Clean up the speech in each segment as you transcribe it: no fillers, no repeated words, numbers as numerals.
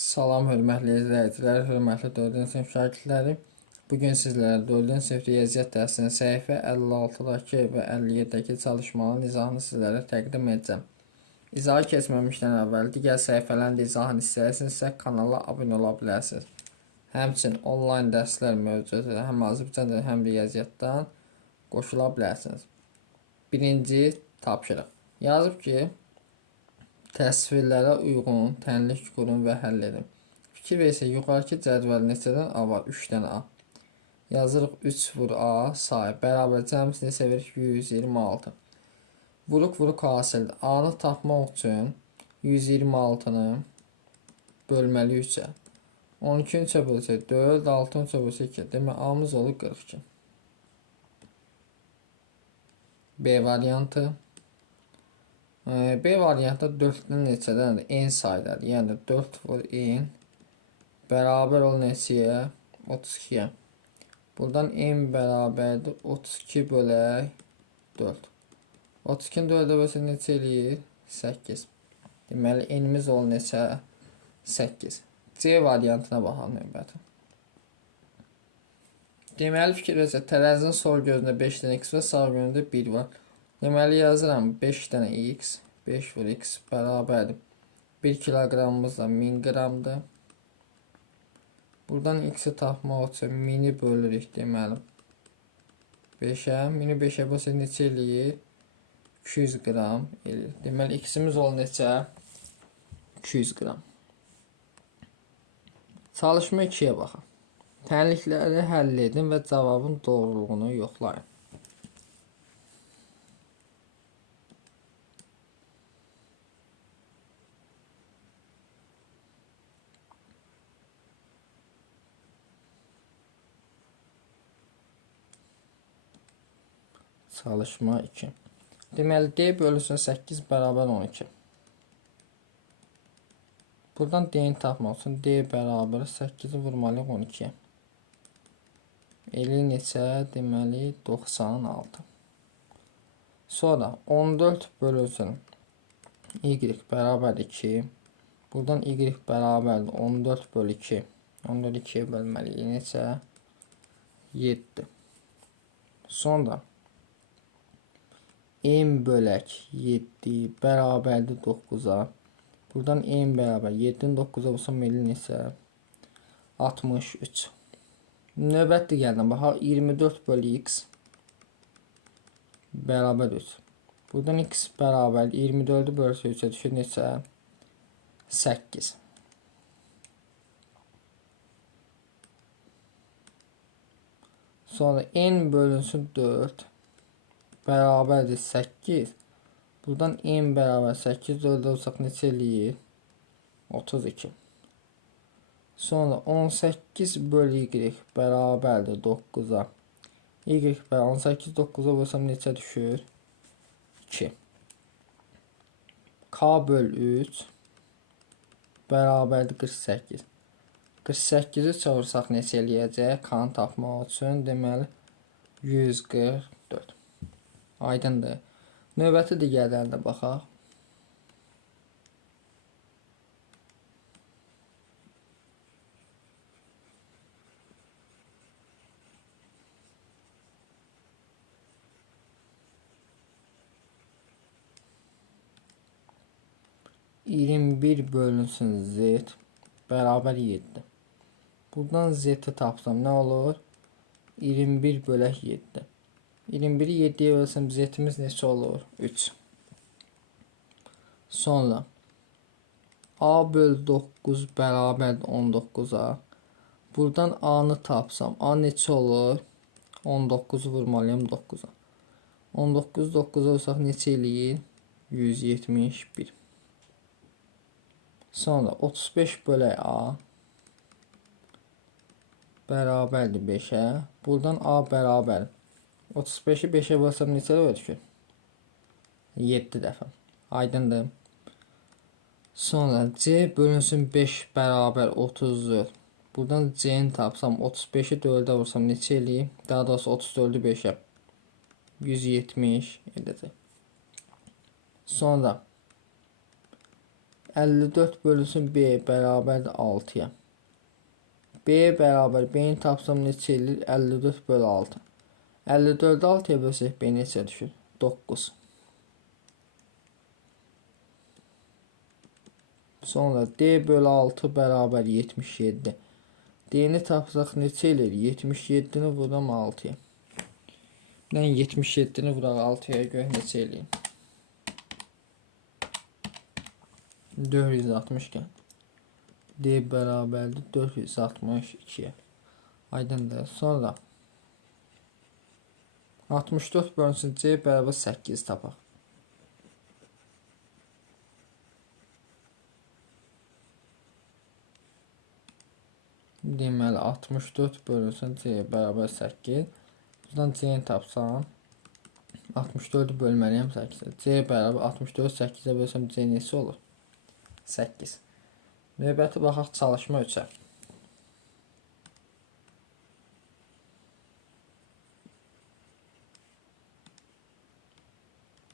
Salam hörmətli izləyicilər, hörmətli 4-cü sinif şagirdləri. Bugün sizlərə 4-cü sinif riyaziyyat dərsinin səhifə 56-dakı və 57-dəki çalışmanın izahını sizlərə təqdim edəcəm. İzahı keçməmişdən əvvəl digər səhifələrin izahını istəyirsinizsə kanala abunə ola bilərsiniz. Həmçinin onlayn dərslər mövcuddur, həm Azərbaycan həm riyaziyyatdan qoşula bilərsiniz. Birinci tapşırıq. Yazıb ki, təsvirlərə uyğun tənlik qurun və həll edin. Fikir versə, yuxarıki cədvəl neçədən A var? 3 dənə A. Yazırıq 3 vur A sayı. Bərabər cəmsi neçə verir? 126. Vuruq hasildir. A-nı tapmaq üçün 126-nı bölməli 3-ə. 12-ni 3-ə bölsək 4, 6-nı 3-ə bölsək 2. Demək, A-mız olur 42. B variantı. B variantda 4-dən neçədəndir? N sayıdır. Yəni 4 vur N bərabər ol neçəyə? 32-yə. Buradan N bərabərdir 32 bölək 4. 32-ni 4-ə bölsək neçə eləyir? 8. Deməli, N-imiz ol neçə? 8. C variantına baxaq növbəti. Deməli, fikir versə, tərəzinin sol gözündə 5 dənə X və sağ gözündə 1 var. Deməli, yazıram 5 dənə X, 5 vur X bərabərdir. 1 kiloqramımız da 1000 qramdır. Buradan X-i tapmaq üçün 1000-i bölürük deməli. 5-ə, 1000-i 5-ə bölsək neçə eləyir? 200 qram eləyir. Deməli, X-imiz ol neçə? 200 qram. Çalışma 2-yə baxaq. Tənlikləri həll edin və cavabın doğruluğunu yoxlayın. Çalışma 2. Deməli, D bölünsün 8 bərabər 12. Buradan D-ni tapmaq üçün D bərabər 8-i vurmalıyıq 12-yə. Eli neçə? Deməli, 96. Sonra 14 bölünsün Y bərabər 2. Buradan Y bərabərdir 14 bölü 2. 14 2-yə bölməliyik. Neçə? 7. Sonra M bölək 7 bərabərdir 9-a. Buradan M bərabər 7-ni 9-a vursan eli neçə? 63. Növbət digərdən baxaq. 24 bölü X bərabər 3. Buradan X bərabər 24-ü bölsə 3-ə düşür neçə? 8. Sonra N bölünsün 4 bərabərdir 8. Buradan N bərabər 8 4-ə olsaq neçə eləyir? 32. Sonra 18 bölü Y bərabərdir 9-a. Y bərabər 18 9-a olsam neçə düşür? 2. K bölü 3 bərabərdir 48. 48-i çevirsək neçə eləyəcək? K-nı tapmaq üçün deməli 144. Aydındır. Növbəti digərlərinə baxaq. (21 bölünsün Z bərabər 7. Buradan Z-i tapsam nə olur? 21 bölək 7. 21-i 7-yə bölsəm Z-imiz neçə olur? 3. Sonra A bölü 9 bərabərdir 19-a. Buradan A-nı tapsam A neçə olur? 19-u vurmalıyım 9-a. 19 9-a olsaq neçə eləyir? 171. Sonra 35 bölək A bərabərdir 5-ə. Buradan A bərabər 35-i 5-ə bölsəm neçə dəfə düşür? 7 dəfə. Aydındır. Sonra C bölünsün 5 bərabər 34. Buradan C-ni tapsam 35-i 4-ə vursam neçə eləyir? Daha doğrusu 34-ü 5-ə 170 edəcək. Sonra 54 bölünsün B bərabərdir 6-ya. B bərabər B-ni tapsam neçə eləyir? 54 bölü 6. 54-ü 6-ya bölsək B neçə düşür? 9. Sonra D bölü 6 bərabər 77. D-ni tapsaq neçə eləyir? 77-ni vuram 6-ya. 77-ni vuraq 6-ya görə neçə eləyir? 460 gəl. D bərabərdir 462-yə. Aydındır. Sonra 64 bölünsün C bərabər 8 tapaq. Deməli 64 bölünsün C bərabər 8. Buradan C-ni tapsam 64-ü bölməliyəm 8-ə. C bərabər 64 8-ə bölsəm C neçə olur? 8. Növbəti baxaq çalışma 3-ə.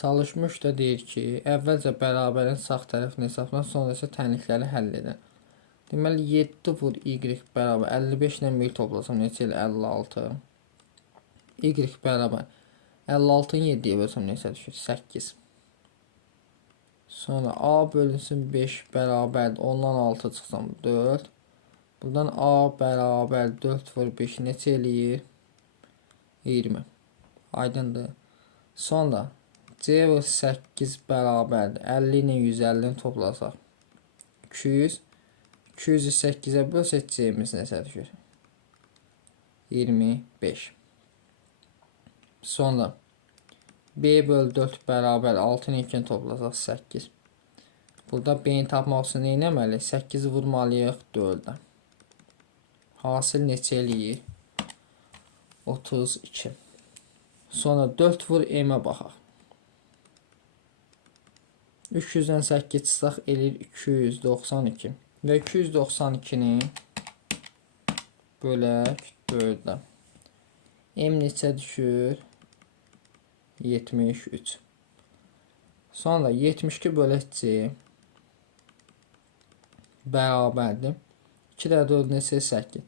Çalışma 3-də deyir ki, əvvəlcə bərabərin sağ tərəfini hesablan, sonra isə tənlikləri həll edin. Deməli 7 vur Y bərabər 55 ilə 1 toplasam neçə ilə 56. Y bərabər 56-ını 7-yə bölsəm neçə düşür? 8. Sonra A bölünsün 5 bərabərdir. Ondan 6 çıxsam 4. Buradan A bərabər 4 vur 5 neçə eləyir? 20. Aydındır. Sonra C vur 8 bərabərdir. 50 ilə 150-ni toplasaq 200. 200-ü 8-ə bölsək C-miz neçə düşür? 25. Sonra B bölü 4 bərabər 6 ilə 2-ni toplasaq 8. Burada B-ni tapmaq üçün nə etməliyik? 8-i vurmalıyıq 4-ə. Hasil neçə eləyir? 32. Sonra 4 vur M-ə baxaq. 300-dən 8 çıxsaq eləyir 292. Və 292-ni bölək 4-ə. M neçə düşür? 73. Sonra 72 bölək C bərabərdir. 2 də 4 neçə? 8.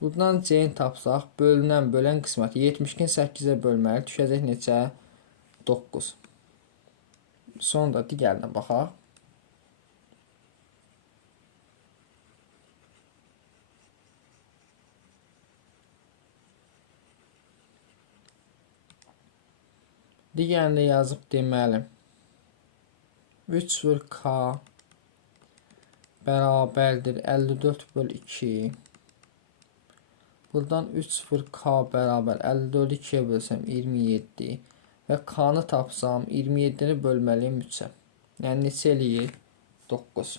Buradan C-ni tapsaq, bölünən bölən qisməti 72-ni 8-ə bölməli, düşəcək neçə? 9. Sonra digərinə baxaq. Digərində yazıb deməli 3 vur K bərabərdir 54 bölü 2. Buradan 3 vur K bərabər 54-ü 2-yə bölsəm 27 və K-nı tapsam 27-ni bölməliyim 3-ə. Yəni neçə eləyir? 9.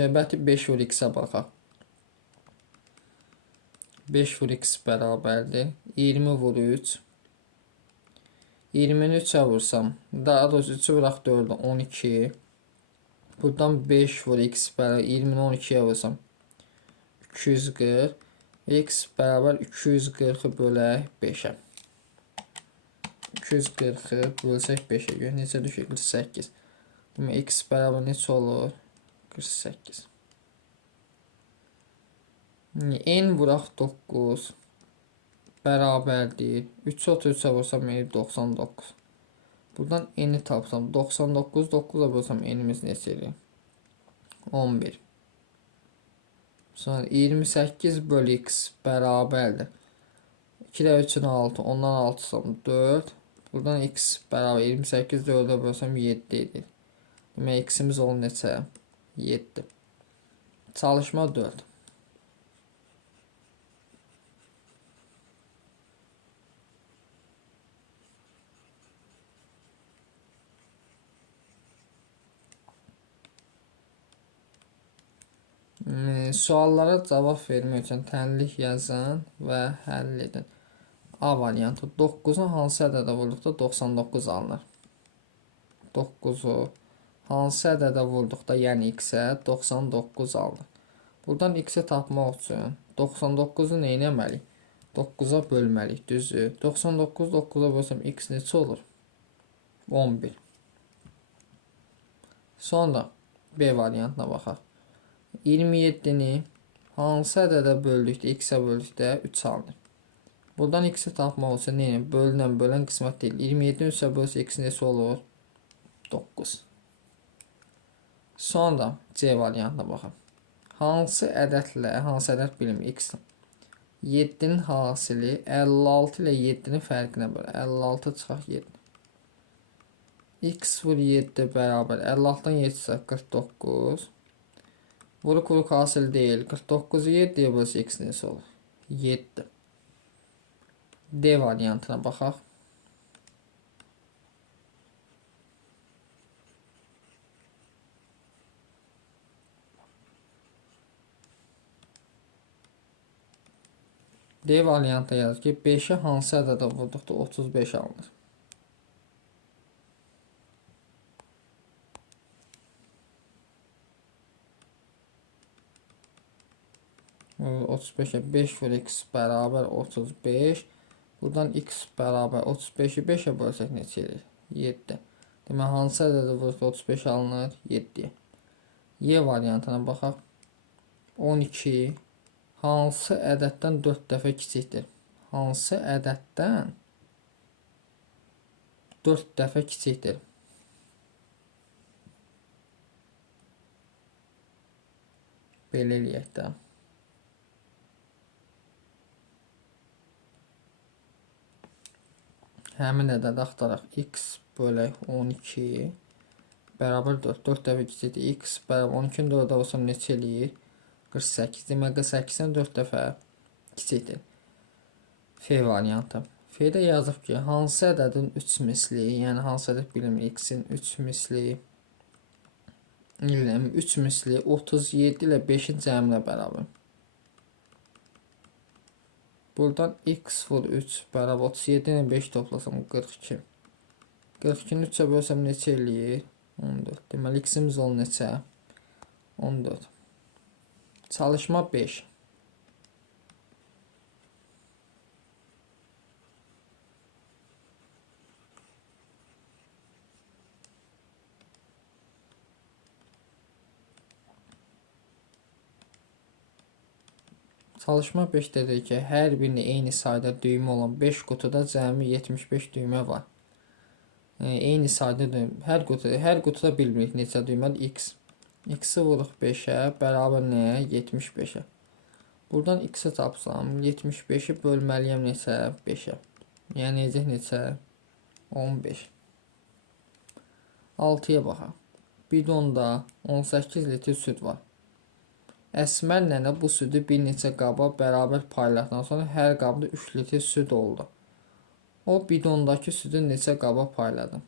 Növbəti 5 vur X-ə baxaq. 5 vur X bərabərdir 20 vur 3. 20-ni 3-ə vursam, daha doğrusu 3-ü vuraq 4-ə 12. Buradan 5 vur X bərabər 20-ni 12-yə vursam 240. X bərabər 240-ı bölək 5-ə. 240-ı bölsək 5-ə görə necə düşür? 48. Demək X bərabər neçə olur? 48. N vuraq 9 bərabərdir. 3-ü 33-ə vursam 99. Buradan N-i tapsam 99 9-a bölsəm N-imiz neçə eləyir? 11. Sonra 28 bölü X bərabərdir. 2 də 3-ün 6. Ondan 6 çıxsam 4. Buradan X bərabər 28 4-ə bölsəm 7 edir. Demək X-imiz olur neçə? 7. Çalışma 4. Suallara cavab vermək üçün tənlik yazın və həll edin. A variantı 9-u hansı ədədə vurduqda 99 alınır? 9-u hansı ədədə vurduqda, yəni X-ə 99 alınır. Buradan X-i tapmaq üçün 99-u nə etməliyik? 9-a bölməliyik, düzü. 99 9-a bölsəm X neçə olur? 11. Sonra B variantına baxaq. 27-ni hansı ədədə böldükdə, x-ə böldükdə 3 alınır. Buradan x-i tapmaq olsa neyini? Bölünən qismət deyil. 27-ni 3-ə bölsə x neçə olur? 9. Sonra C variantına baxaq. Hansı ədəd bilmir x-dir. 7-nin hasili 56 ilə 7-nin fərqinə bölə. 56 çıxaq 7. X vur 7 bərabər 56-dan 7 çıxaq 49. Vuruq hasil deyil. 49-u 7-yə bölsə x neçə olur? 7. D variantına baxaq. D variantda yazır ki, 5-ə hansı ədədə vurduqda 35 alınır. Evet, 35'e 5 vur x bərabər 35. Buradan x bərabər 35'i 5'ə bölsək neçə edir? 7. Demək, hansı ədədə vurduqda 35 alınır? 7. Y variantına baxaq. 12 hansı ədəddən 4 dəfə kiçikdir? Hansı ədəddən 4 dəfə kiçikdir? Belə eləyək də. Həmin ədədi axtaraq. X bölək 12 bərabər 4. 4 dəfə kiçikdir. X bərabər 12-nin 4-ə olsa neçə eləyir? 48. Demək, 48-dən 4 dəfə kiçikdir. F variantı. F-də yazıb ki, hansı ədədin 3 misli, yəni hansı ədəd bilinmir, x-in 3 misli 37 ilə 5-in cəminə bərabər. Buradan x vur 3 bərabər 37 ilə 5 toplasam 42. 42-ni 3-ə bölsəm neçə eləyir? 14. Deməli, x-imiz olur neçə? 14. Çalışma 5. Çalışma 5 dedik ki, hər birində eyni sayda düymə olan 5 qutuda cəmi 75 düymə var. Eyni sayda düymə. Hər qutuda bilmirik neçə düymədir? X. X-i vuruq 5-ə, bərabər nəyə? 75-ə. Buradan x-i tapsam, 75-i bölməliyəm neçə? 5-ə. Yəni necək neçə? 15. 6-ya baxaq. Bidonda 18 litr süd var. Əsmər nənə bu südü bir neçə qaba bərabər paylatdan sonra hər qabda 3 litr süd oldu. O bidondakı südü neçə qaba payladı?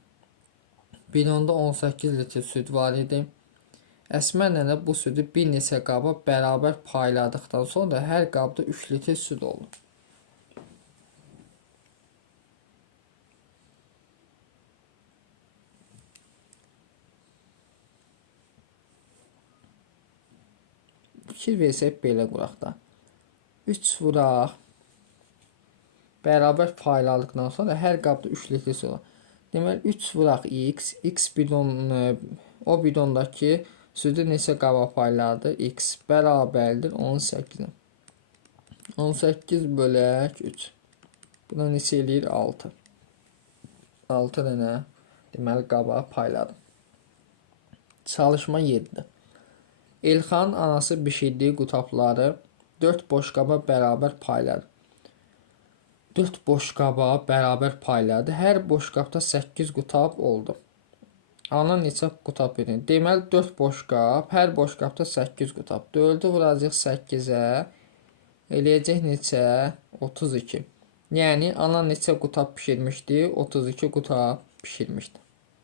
Bidonda 18 litr süd var idi. Əsmər nənə bu südü bir neçə qaba bərabər payladıqdan sonra hər qabda 3 litr süd oldu. Fikir versək belə quraq da. 3 vuraq bərabər payladıqdan sonra hər qabda 3 litr su var. Deməli 3 vuraq x, o bidondakı südü neçə qaba payladı? X bərabərdir 18. 18 bölək 3. Buna neçə eləyir? 6. 6 dənə deməli qaba payladı. Çalışma 7. Elxanın anası bişirdiyi qutabları 4 boşqaba bərabər payladı. 4 boşqaba bərabər payladı. Hər boşqabda 8 qutab oldu. Ana neçə qutab verir? Deməli 4 boşqab, hər boşqabda 8 qutab. 4-ü vuracaq 8-ə, eləyəcək neçə? 32. Yəni ana neçə qutab pişirmişdi? 32 qutab pişirmişdi.